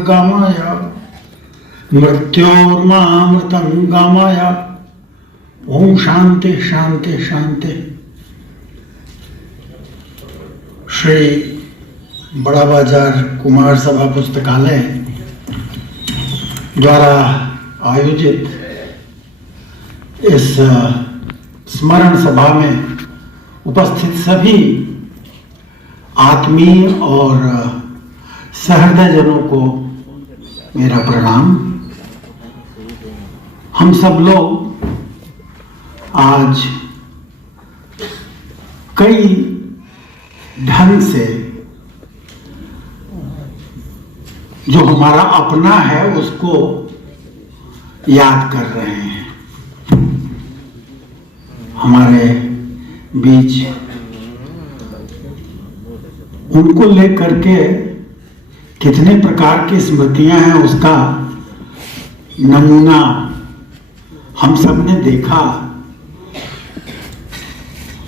गमय मृत्योर्मामृतं गमय। ओम शांति शांति शांति। श्री बड़ा बाजार कुमार सभा पुस्तकालय द्वारा आयोजित इस स्मरण सभा में उपस्थित सभी आत्मीय और सहृदयजनों को मेरा प्रणाम। हम सब लोग आज कई ढंग से जो हमारा अपना है उसको याद कर रहे हैं। हमारे बीच उनको लेकर के कितने प्रकार की स्मृतियां हैं उसका नमूना हम सब ने देखा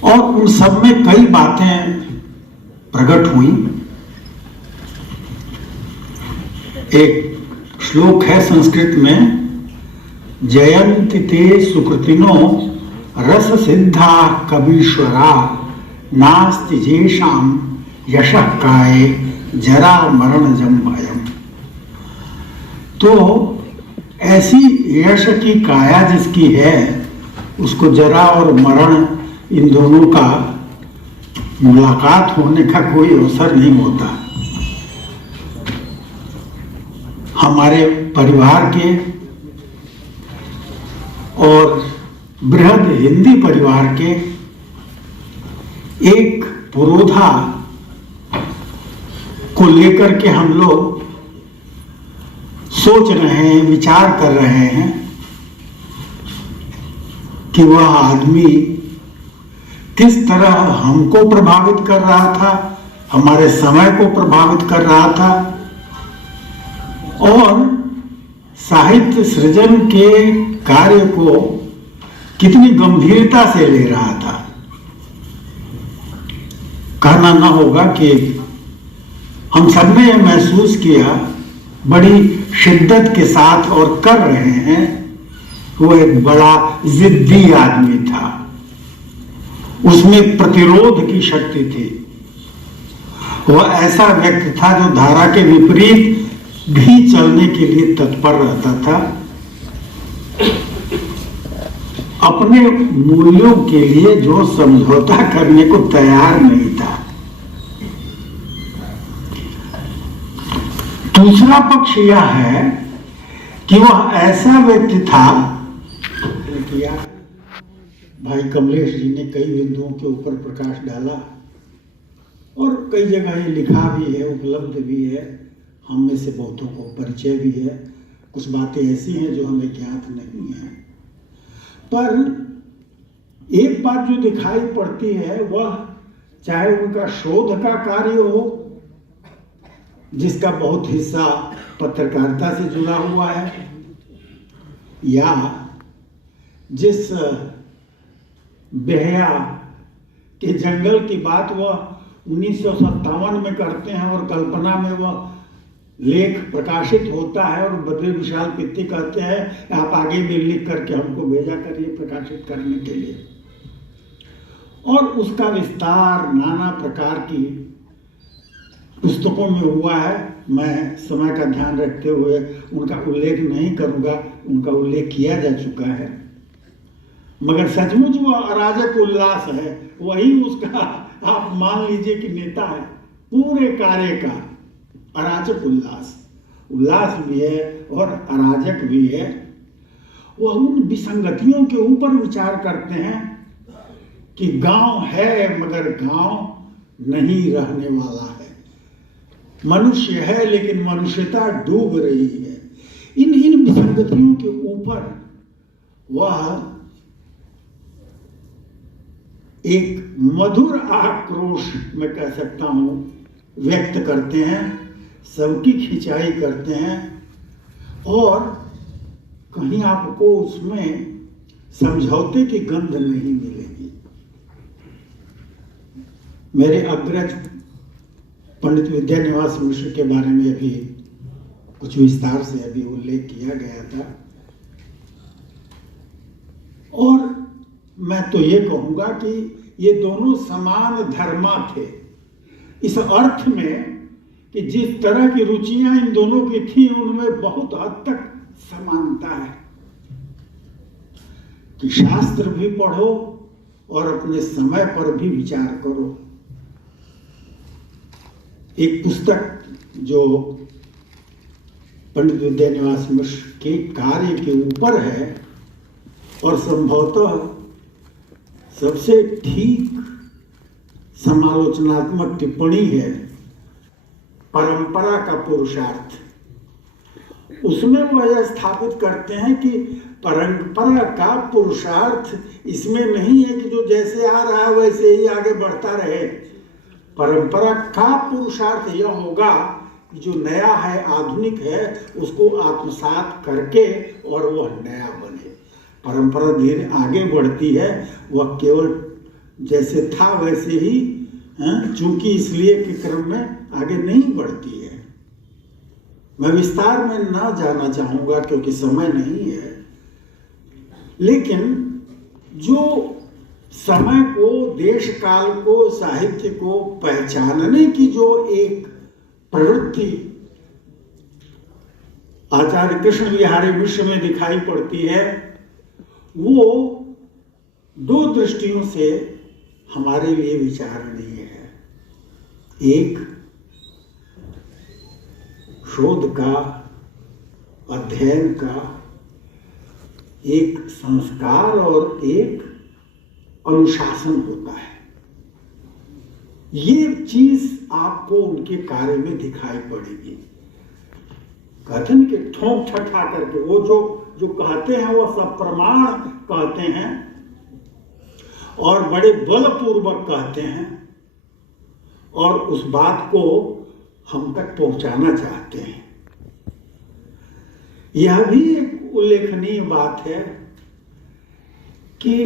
और उन सब में कई बातें प्रकट हुई। एक श्लोक है संस्कृत में, जयंति ते सुकृतिनो रस सिद्धा कवीश्वरा नास्ति जेषाम यशः काये जरा मरण जम भयम। तो ऐसी यश की काया जिसकी है उसको जरा और मरण इन दोनों का मुलाकात होने का कोई अवसर नहीं होता। हमारे परिवार के और बृहद हिंदी परिवार के एक पुरोधा को लेकर के हम लोग सोच रहे हैं, विचार कर रहे हैं कि वह आदमी किस तरह हमको प्रभावित कर रहा था, हमारे समय को प्रभावित कर रहा था और साहित्य सृजन के कार्य को कितनी गंभीरता से ले रहा था। कहना न होगा कि हम सबने यह महसूस किया बड़ी शिद्दत के साथ और कर रहे हैं। वो एक बड़ा जिद्दी आदमी था, उसमें प्रतिरोध की शक्ति थी। वह ऐसा व्यक्ति था जो धारा के विपरीत भी चलने के लिए तत्पर रहता था, अपने मूल्यों के लिए जो समझौता करने को तैयार नहीं था। दूसरा पक्ष यह है कि वह ऐसा व्यक्ति था, भाई कमलेश जी ने कई बिंदुओं के ऊपर प्रकाश डाला और कई जगह ये लिखा भी है, उपलब्ध भी है, हम में से बहुतों को परिचय भी है। कुछ बातें ऐसी हैं जो हमें ज्ञात नहीं है, पर एक बात जो दिखाई पड़ती है वह चाहे उनका शोध का कार्य हो जिसका बहुत हिस्सा पत्रकारिता से जुड़ा हुआ है, या जिस बेहया के जंगल की बात वह 1957 में करते हैं और कल्पना में वह लेख प्रकाशित होता है और बद्री विशाल पित्ती कहते हैं आप आगे भी लिख करके हमको भेजा करिए प्रकाशित करने के लिए, और उसका विस्तार नाना प्रकार की पुस्तकों में हुआ है। मैं समय का ध्यान रखते हुए उनका उल्लेख नहीं करूंगा, उनका उल्लेख किया जा चुका है। मगर सचमुच वो अराजक उल्लास है, वही उसका आप मान लीजिए कि नेता है पूरे कार्य का। अराजक उल्लास भी है और अराजक भी है। वह उन विसंगतियों के ऊपर विचार करते हैं कि गांव है मगर गांव नहीं रहने वाला है, मनुष्य है लेकिन मनुष्यता डूब रही है। इन विसंगतियों के ऊपर वह एक मधुर आक्रोश मैं कह सकता हूं व्यक्त करते हैं, सबकी खिंचाई करते हैं और कहीं आपको उसमें समझौते की गंध नहीं मिलेगी। मेरे अग्रज पंडित विद्यानिवास मिश्र के बारे में अभी कुछ विस्तार से अभी उल्लेख किया गया था। और मैं तो ये कहूंगा कि ये दोनों समान धर्मा थे, इस अर्थ में कि जिस तरह की रुचियां इन दोनों की थी उनमें बहुत हद तक समानता है कि शास्त्र भी पढ़ो और अपने समय पर भी विचार करो। एक पुस्तक जो पंडित विद्यानिवास मिश्र के कार्य के ऊपर है और संभवतः सबसे ठीक समालोचनात्मक टिप्पणी है, परंपरा का पुरुषार्थ। उसमें वह यह स्थापित करते हैं कि परंपरा का पुरुषार्थ इसमें नहीं है कि जो जैसे आ रहा है वैसे ही आगे बढ़ता रहे। परंपरा का पुरुषार्थ यह होगा कि जो नया है, आधुनिक है, उसको आत्मसात करके और वह नया बने। परंपरा धीरे आगे बढ़ती है, वह केवल जैसे था वैसे ही, चूंकि इसलिए के क्रम में आगे नहीं बढ़ती है। मैं विस्तार में ना जाना चाहूंगा क्योंकि समय नहीं है, लेकिन जो समय को, देश काल को, साहित्य को पहचानने की जो एक प्रवृत्ति आचार्य कृष्ण विहारी मिश्र में दिखाई पड़ती है, वो दो दृष्टियों से हमारे लिए विचारणीय है। एक, शोध का, अध्ययन का एक संस्कार और एक अनुशासन होता है। ये चीज आपको उनके कार्य में दिखाई पड़ेगी। कथन के ठोंक ठठा करके वो जो कहते हैं वो सब प्रमाण कहते हैं और बड़े बलपूर्वक कहते हैं और उस बात को हम तक पहुंचाना चाहते हैं। यह भी एक उल्लेखनीय बात है कि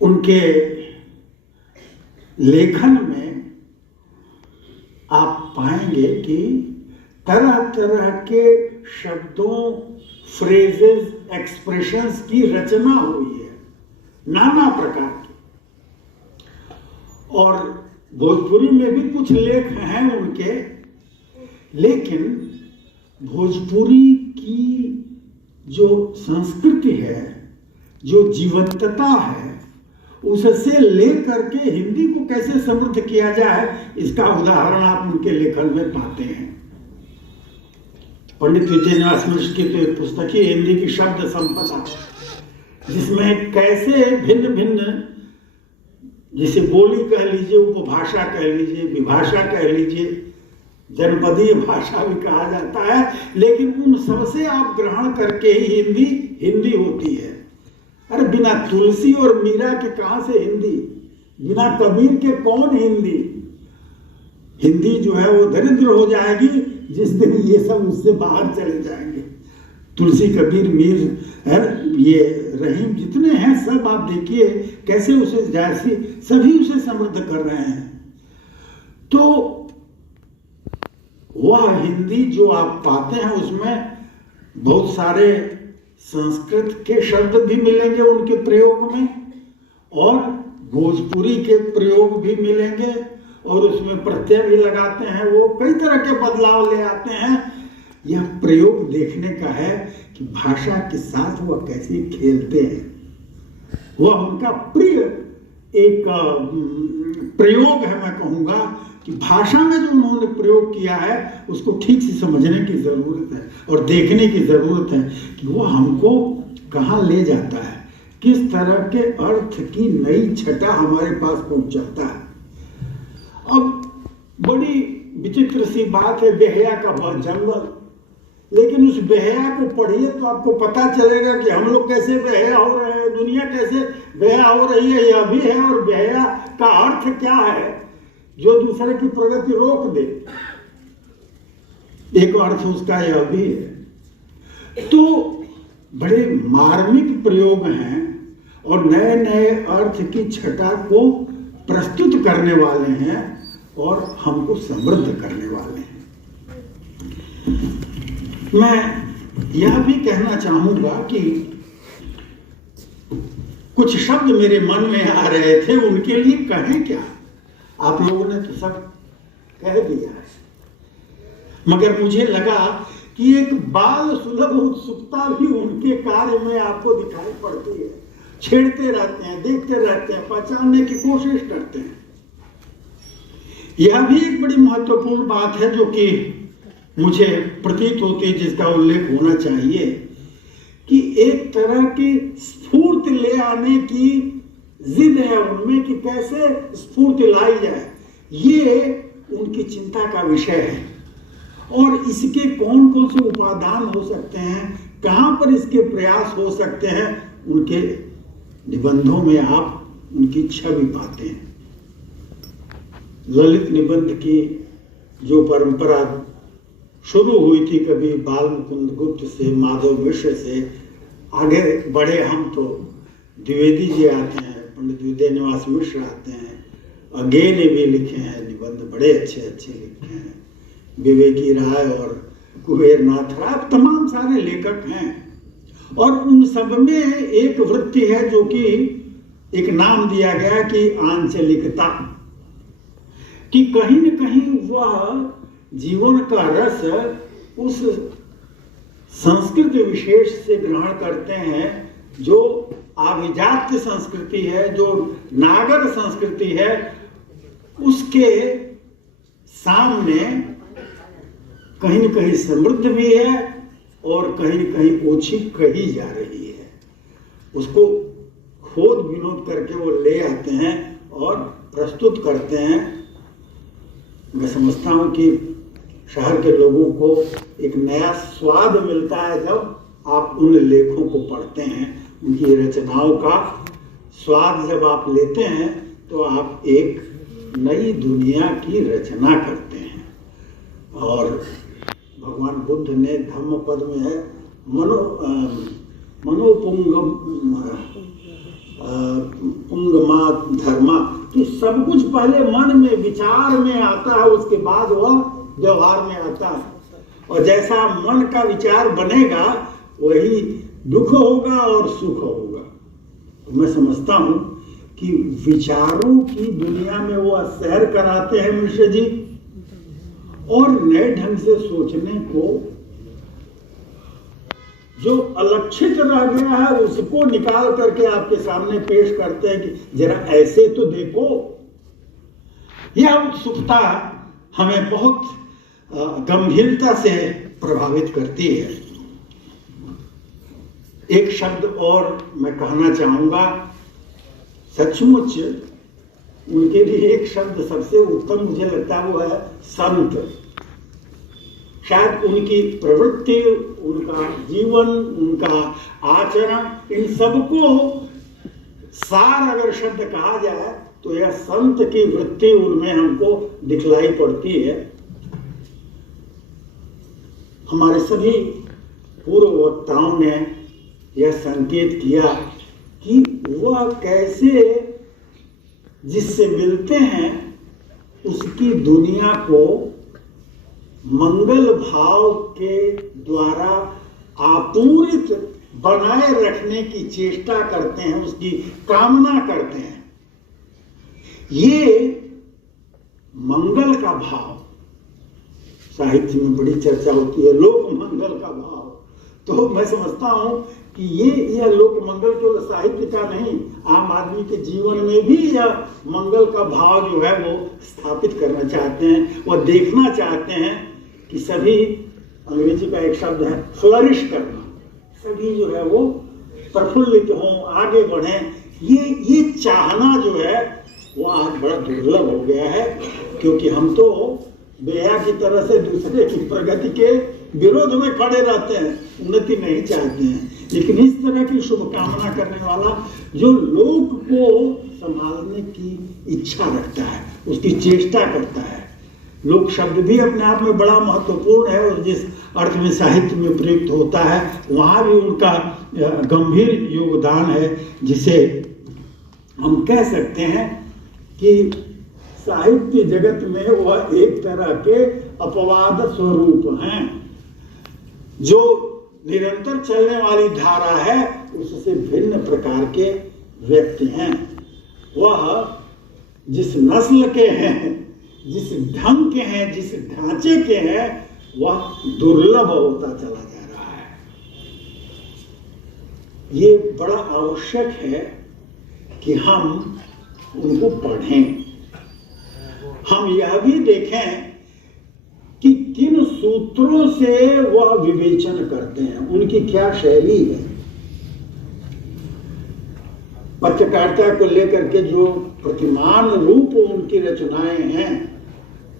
उनके लेखन में आप पाएंगे कि तरह तरह के शब्दों, फ्रेजेस, एक्सप्रेशंस की रचना हुई है, नाना प्रकार की। और भोजपुरी में भी कुछ लेख हैं उनके, लेकिन भोजपुरी की जो संस्कृति है, जो जीवंतता है, उससे लेकर के हिंदी को कैसे समृद्ध किया जाए, इसका उदाहरण आप उनके लेखन में पाते हैं। पंडित विद्यानिवास मिश्र की तो एक पुस्तक ही हिंदी की शब्द संपदा, जिसमें कैसे भिन्न भिन्न, जिसे बोली कह लीजिए, उपभाषा कह लीजिए, विभाषा कह लीजिए, जनपदीय भाषा भी कहा जाता है, लेकिन उन सबसे आप ग्रहण करके ही हिंदी हिंदी होती है। अरे बिना तुलसी और मीरा के कहां से हिंदी, बिना कबीर के कौन हिंदी। हिंदी जो है वो दरिद्र हो जाएगी जिस दिन ये सब उससे बाहर चले जाएंगे। तुलसी, कबीर, मीर, ये रहीम जितने हैं सब आप देखिए कैसे उसे जैसी सभी उसे समृद्ध कर रहे हैं। तो वह हिंदी जो आप पाते हैं उसमें बहुत सारे संस्कृत के शब्द भी मिलेंगे उनके प्रयोग में और भोजपुरी के प्रयोग भी मिलेंगे और उसमें प्रत्यय भी लगाते हैं, वो कई तरह के बदलाव ले आते हैं। यह प्रयोग देखने का है कि भाषा के साथ वह कैसे खेलते हैं। वह उनका प्रिय एक प्रयोग है। मैं कहूँगा कि भाषा में जो उन्होंने प्रयोग किया है उसको ठीक से समझने की जरूरत है और देखने की जरूरत है कि वो हमको कहाँ ले जाता है, किस तरह के अर्थ की नई छटा हमारे पास पहुंचाता है। अब बड़ी विचित्र सी बात है बेहया का वह जंगल, लेकिन उस बेहया को पढ़िए तो आपको पता चलेगा कि हम लोग कैसे बेहया हो रहे हैं, दुनिया कैसे बेहया हो रही है, यह भी है। और बेहया का अर्थ क्या है, जो दूसरे की प्रगति रोक दे, एक अर्थ उसका यह भी है। तो बड़े मार्मिक प्रयोग हैं और नए नए अर्थ की छटा को प्रस्तुत करने वाले हैं और हमको समृद्ध करने वाले हैं। मैं यह भी कहना चाहूंगा कि कुछ शब्द मेरे मन में आ रहे थे, उनके लिए कहें क्या? आप लोगों ने तो सब कह दिया है, मगर मुझे लगा कि एक बाल सुलभ उत्सुकता भी उनके कार्य में आपको दिखाई पड़ती है। छेड़ते रहते हैं, देखते रहते हैं, पहचानने की कोशिश करते हैं। यह भी एक बड़ी महत्वपूर्ण बात है जो कि मुझे प्रतीत होती है, जिसका उल्लेख होना चाहिए, कि एक तरह की स्फूर्ति ले आने की जिद है उनमें कि कैसे स्फूर्ति लाई जाए। ये उनकी चिंता का विषय है। और इसके कौन कौन से उपादान हो सकते हैं, कहां पर इसके प्रयास हो सकते हैं, उनके निबंधों में आप उनकी छवि पाते हैं। ललित निबंध की जो परंपरा शुरू हुई थी कभी बाल मुकुंद गुप्त से, माधव मिश्र से, आगे बढ़े हम तो द्विवेदी जी आते हैं, पंडित विजय निवास मिश्र आते हैं, अगे ने भी लिखे हैं निबंध, बड़े अच्छे अच्छे लिखे हैं, विवेकी राय और कुबेर नाथ राय, तमाम सारे लेखक हैं। और उन सब में एक वृत्ति है जो कि एक नाम दिया गया कि आंचलिकता, कि कहीं न कहीं वह जीवन का रस उस संस्कृति विशेष से ग्रहण करते हैं जो अभिजात्य संस्कृति है, जो नागर संस्कृति है, उसके सामने कहीं न कहीं समृद्ध भी है और कहीं न कहीं ओछी कही जा रही है। उसको खोद विनोद करके वो ले आते हैं और प्रस्तुत करते हैं। मैं समझता हूं कि शहर के लोगों को एक नया स्वाद मिलता है जब आप उन लेखों को पढ़ते हैं। उनकी रचनाओं का स्वाद जब आप लेते हैं तो आप एक नई दुनिया की रचना करते हैं। और भगवान बुद्ध ने धम्म पद में है पुंगमा धर्मा, कि सब कुछ पहले मन में विचार में आता है, उसके बाद वह व्यवहार में आता है। और जैसा मन का विचार बनेगा वही दुख होगा और सुख होगा। तो मैं समझता हूं कि विचारों की दुनिया में वो सैर कराते हैं मिश्र जी, और नए ढंग से सोचने को, जो अलक्षित रह गया है उसको निकाल करके आपके सामने पेश करते हैं कि जरा ऐसे तो देखो। यह उत्सुकता हमें बहुत गंभीरता से प्रभावित करती है। एक शब्द और मैं कहना चाहूंगा, सचमुच उनके लिए एक शब्द सबसे उत्तम मुझे लगता है, वो है संत। शायद उनकी प्रवृत्ति, उनका जीवन, उनका आचरण, इन सबको सार अगर शब्द कहा जाए तो यह संत की वृत्ति उनमें हमको दिखलाई पड़ती है। हमारे सभी पूर्व वक्ताओं ने यह संकेत किया कि वह कैसे जिससे मिलते हैं उसकी दुनिया को मंगल भाव के द्वारा आपूरित बनाए रखने की चेष्टा करते हैं, उसकी कामना करते हैं। ये मंगल का भाव साहित्य में बड़ी चर्चा होती है, लोक मंगल का भाव। तो मैं समझता हूं कि यह लोक मंगल केवल साहित्य का नहीं, आम आदमी के जीवन में भी यह मंगल का भाव जो है वो स्थापित करना चाहते हैं। वह देखना चाहते हैं कि सभी, अंग्रेजी का एक शब्द है फ्लरिश करना, सभी जो है वो प्रफुल्लित हों, आगे बढ़ें। ये चाहना जो है वो आज बड़ा दुर्लभ हो गया है, क्योंकि हम तो बेया की तरह से दूसरे की प्रगति के विरोध में खड़े रहते हैं, उन्नति नहीं चाहते हैं। लेकिन इस तरह की शुभकामना करने वाला जो लोक को संभालने की इच्छा रखता है, उसकी चेष्टा करता है। लोक शब्द भी अपने आप में बड़ा महत्वपूर्ण है और जिस अर्थ में साहित्य में प्रयुक्त होता है वहां भी उनका गंभीर योगदान है, जिसे हम कह सकते हैं कि साहित्य जगत में वह एक तरह के अपवाद स्वरूप हैं। जो निरंतर चलने वाली धारा है उससे भिन्न प्रकार के व्यक्ति हैं। वह जिस नस्ल के हैं, जिस ढंग के हैं, जिस ढांचे के हैं, वह दुर्लभ होता चला जा रहा है। ये बड़ा आवश्यक है कि हम उनको पढ़ें। हम यह भी देखें कि किन सूत्रों से वह विवेचन करते हैं, उनकी क्या शैली है। पत्रकारिता को लेकर के जो प्रतिमान रूप उनकी रचनाएं हैं,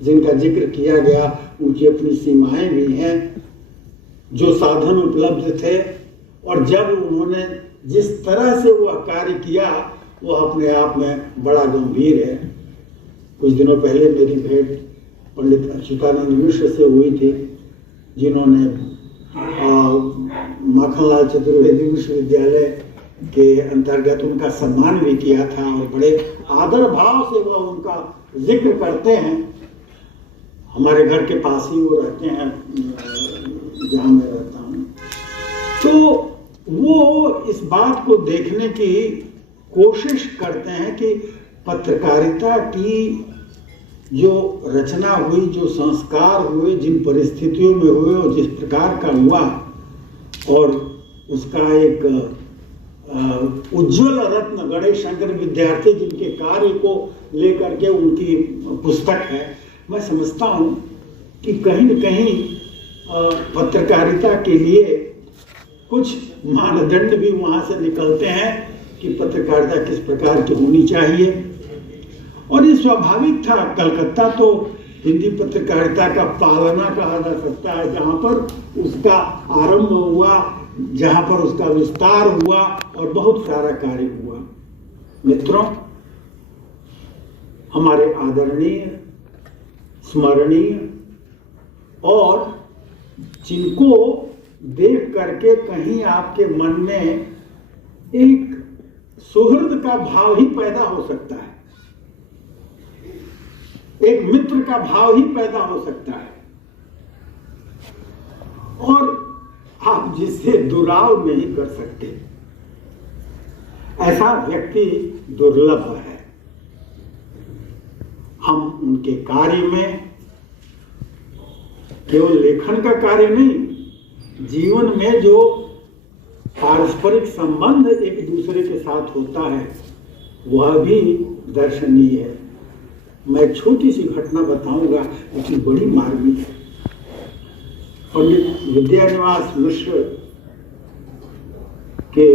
जिनका जिक्र किया गया, उनकी अपनी सीमाएं भी हैं। जो साधन उपलब्ध थे और जब उन्होंने जिस तरह से वह कार्य किया, वह अपने आप में बड़ा गंभीर है। कुछ दिनों पहले मेरी भेंट पंडित अच्युतानंद मिश्र से हुई थी, जिन्होंने माखनलाल चतुर्वेदी विश्वविद्यालय के अंतर्गत उनका सम्मान भी किया था और बड़े आदर भाव से वह उनका जिक्र करते हैं। हमारे घर के पास ही वो रहते हैं जहाँ मैं रहता हूँ। तो वो इस बात को देखने की कोशिश करते हैं कि पत्रकारिता की जो रचना हुई, जो संस्कार हुए, जिन परिस्थितियों में हुए और जिस प्रकार का हुआ, और उसका एक उज्ज्वल रत्न गणेश शंकर विद्यार्थी जिनके कार्य को लेकर के उनकी पुस्तक है, मैं समझता हूँ कि कहीं न कहीं पत्रकारिता के लिए कुछ मानदंड भी वहाँ से निकलते हैं कि पत्रकारिता किस प्रकार की होनी चाहिए। और ये स्वाभाविक था। कलकत्ता तो हिंदी पत्रकारिता का पालना कहा जा सकता है, जहाँ पर उसका आरंभ हुआ, जहाँ पर उसका विस्तार हुआ और बहुत सारा कार्य हुआ। मित्रों, हमारे आदरणीय, स्मरणीय और जिनको देख करके कहीं आपके मन में एक सुहृद का भाव ही पैदा हो सकता है, एक मित्र का भाव ही पैदा हो सकता है, और आप जिससे दुराव नहीं कर सकते, ऐसा व्यक्ति दुर्लभ है। हम उनके कार्य में केवल लेखन का कार्य नहीं, जीवन में जो पारस्परिक संबंध एक दूसरे के साथ होता है, वह भी दर्शनीय है। मैं एक छोटी सी घटना बताऊंगा, लेकिन बड़ी मार्मिक है। पंडित विद्यानिवास मिश्र के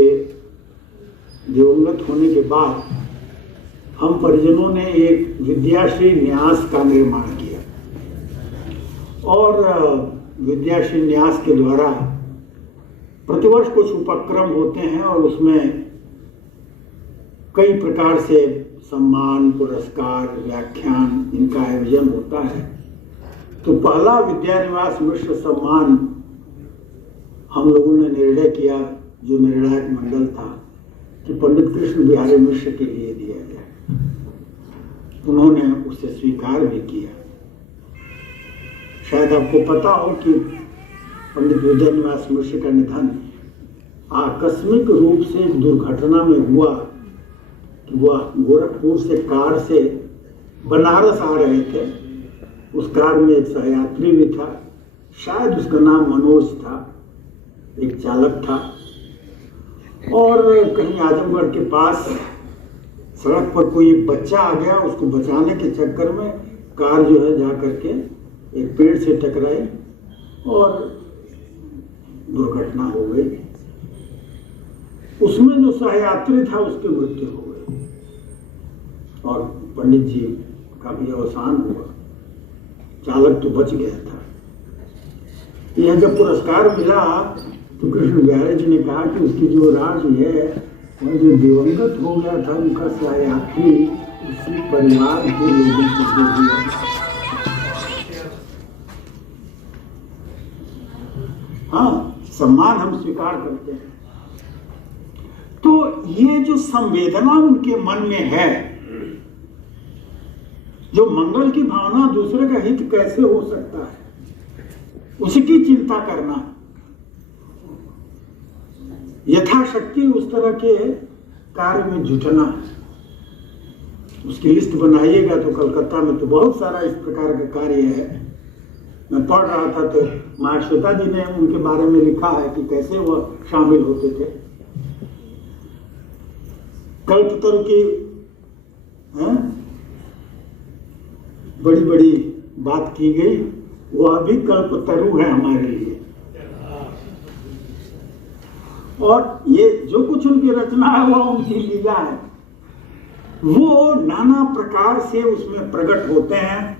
दिवंगत होने के बाद हम परिजनों ने एक विद्याश्री न्यास का निर्माण किया, और विद्याश्री न्यास के द्वारा प्रतिवर्ष कुछ उपक्रम होते हैं और उसमें कई प्रकार से सम्मान, पुरस्कार, व्याख्यान, इनका आयोजन होता है। तो पहला विद्यानिवास मिश्र सम्मान हम लोगों ने निर्णय किया, जो निर्णायक मंडल था, कि पंडित कृष्ण बिहारी मिश्र के लिए दिया जाए। उन्होंने उसे स्वीकार भी किया। शायद आपको पता हो कि पंडित विद्यानिवास मिश्र का निधन आकस्मिक रूप से दुर्घटना में हुआ। वह गोरखपुर से कार से बनारस आ रहे थे। उस कार में एक सहयात्री भी था, शायद उसका नाम मनोज था, एक चालक था, और कहीं आजमगढ़ के पास सड़क पर कोई बच्चा आ गया। उसको बचाने के चक्कर में कार जो है जा करके एक पेड़ से टकराई और दुर्घटना हो गई। उसमें जो सहयात्री था उसकी मृत्यु हो गई और पंडित जी का भी अवसान हुआ। चालक तो बच गया था। यह जब पुरस्कार मिला तो कृष्ण बिहारी जी ने कहा कि उसकी जो राशि है, वह जो दिवंगत हो गया था उनका सहयात्री उसी परिवार के लोगों को दे दिया। हाँ, सम्मान हम स्वीकार करते हैं। तो ये जो संवेदना उनके मन में है, जो मंगल की भावना, दूसरे का हित कैसे हो सकता है, उसकी चिंता करना, यथाशक्ति उस तरह के कार्य में जुटना। उसकी लिस्ट बनाइएगा तो कलकत्ता में तो बहुत सारा इस प्रकार का कार्य है। मैं पढ़ रहा था तो महाश्वेता जी ने उनके बारे में लिखा है कि कैसे वह शामिल होते थे। कल्पतरु की बड़ी बड़ी बात की गई, वह भी कल्पतरु है हमारे लिए। और ये जो कुछ उनकी रचना है वह उनकी लीला है, वो नाना प्रकार से उसमें प्रकट होते हैं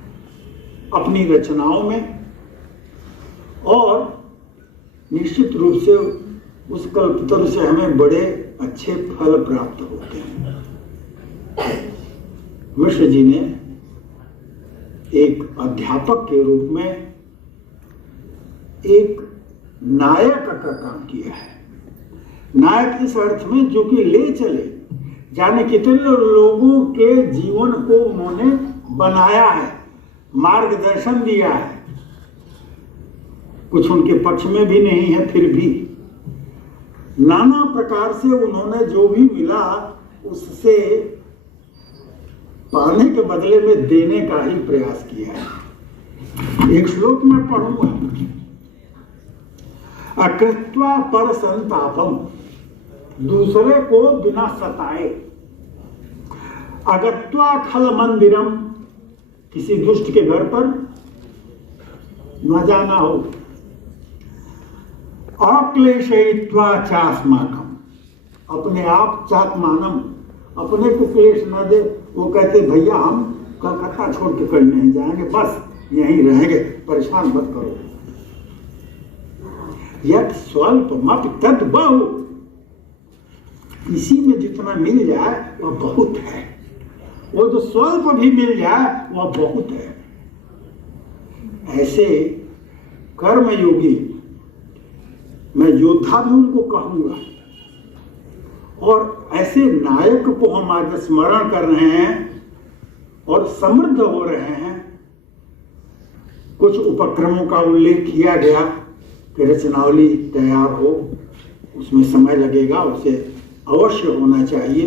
अपनी रचनाओं में, और निश्चित रूप से उस कल्पतरु से हमें बड़े अच्छे फल प्राप्त होते हैं। मिश्र जी ने एक अध्यापक के रूप में एक नायक का काम किया है। नायक इस अर्थ में जो कि ले चले, जाने कितने लोगों के जीवन को उन्होंने बनाया है, मार्गदर्शन दिया है। कुछ उनके पक्ष में भी नहीं है, फिर भी नाना प्रकार से उन्होंने जो भी मिला उससे पाने के बदले में देने का ही प्रयास किया है। एक श्लोक में पढ़ूंगा, अकृत्वा पर संतापम, दूसरे को बिना सताए, अगत्वा खल मंदिरम, किसी दुष्ट के घर पर न जाना हो, अक्लेशयित्वा चास्माकम, अपने आप चात्मानम, अपने को क्लेश न दे। वो कहते भैया हम कलकत्ता छोड़ के कहीं नहीं जाएंगे, बस यहीं रहेंगे, परेशान मत करो। यत् स्वल्पमपि तद् बहु, इसी में जितना मिल जाए वह बहुत है, वो जो स्वल्प भी मिल जाए वह बहुत है। ऐसे कर्मयोगी, मैं योद्धा भी उनको कहूंगा, और ऐसे नायक को हम आज स्मरण कर रहे हैं और समृद्ध हो रहे हैं। कुछ उपक्रमों का उल्लेख किया गया कि रचनावली तैयार हो, उसमें समय लगेगा, उसे अवश्य होना चाहिए।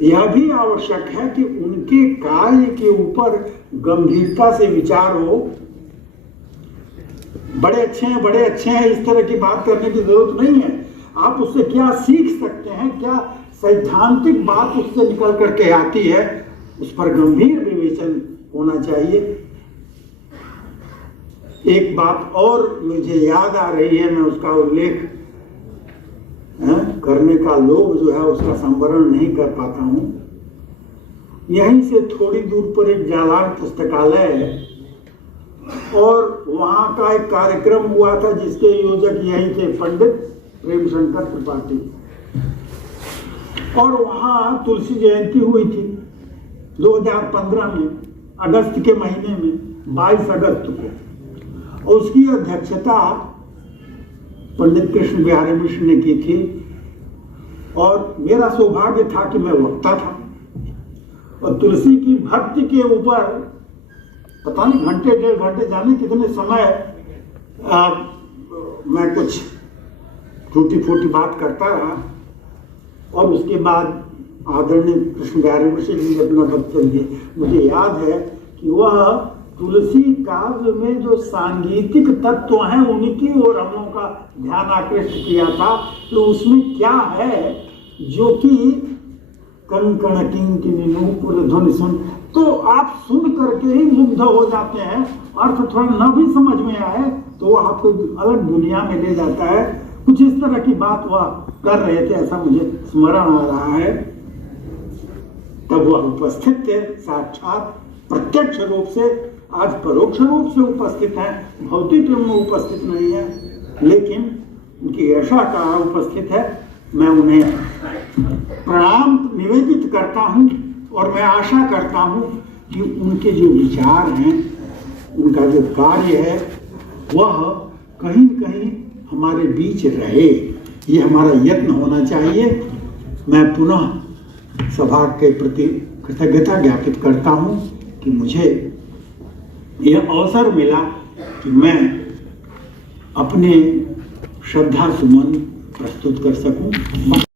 यह भी आवश्यक है कि उनके कार्य के ऊपर गंभीरता से विचार हो। बड़े अच्छे हैं इस तरह की बात करने की जरूरत नहीं है। आप उससे क्या सीख सकते हैं, क्या सैद्धांतिक बात उससे निकल करके आती है, उस पर गंभीर विवेचन होना चाहिए। एक बात और मुझे याद आ रही है, मैं उसका उल्लेख करने का लोभ जो है उसका संवरण नहीं कर पाता हूं। यहीं से थोड़ी दूर पर एक जालान पुस्तकालय है, और वहां का एक कार्यक्रम हुआ था जिसके योजक यहीं थे पंडित प्रेम शंकर त्रिपाठी, और वहां तुलसी जयंती हुई थी 2015 में, अगस्त के महीने में, 22 अगस्त को। और उसकी अध्यक्षता पंडित कृष्ण बिहारी मिश्र ने की थी, और मेरा सौभाग्य था कि मैं वक्ता था। और तुलसी की भक्ति के ऊपर पता नहीं घंटे 1.5 घंटे जाने कितने समय मैं कुछ टूटी फूटी बात करता रहा, और उसके बाद आदरणीय कृष्ण बिहारी मिश्र जी ने अपना वक्तव्य दिया। मुझे याद है कि वह तुलसी काव्य में जो सांगीतिक तत्व हैं उनकी ओर हम लोगों का ध्यान आकृष्ट किया था, तो उसमें क्या है जो कि कंकण किंकिनी नूपुर ध्वनि सुन, तो आप सुन करके ही मुग्ध हो जाते हैं। अर्थ थोड़ा न भी समझ में आए तो वह आपको अलग दुनिया में ले जाता है। कुछ इस तरह की बात वह कर रहे थे, ऐसा मुझे स्मरण आ रहा है। तब वह उपस्थित थे साक्षात प्रत्यक्ष रूप से, आज परोक्ष रूप से उपस्थित है, भौतिक रूप में उपस्थित नहीं है, लेकिन उनकी ऐसा कहा उपस्थित है। मैं उन्हें प्रणाम निवेदित करता हूं, और मैं आशा करता हूं कि उनके जो विचार हैं, उनका जो कार्य है, वह कहीं कहीं हमारे बीच रहे। ये हमारा यत्न होना चाहिए। मैं पुनः सभा के प्रति कृतज्ञता ज्ञापित करता हूं कि मुझे यह अवसर मिला कि मैं अपने श्रद्धा सुमन प्रस्तुत कर सकूं।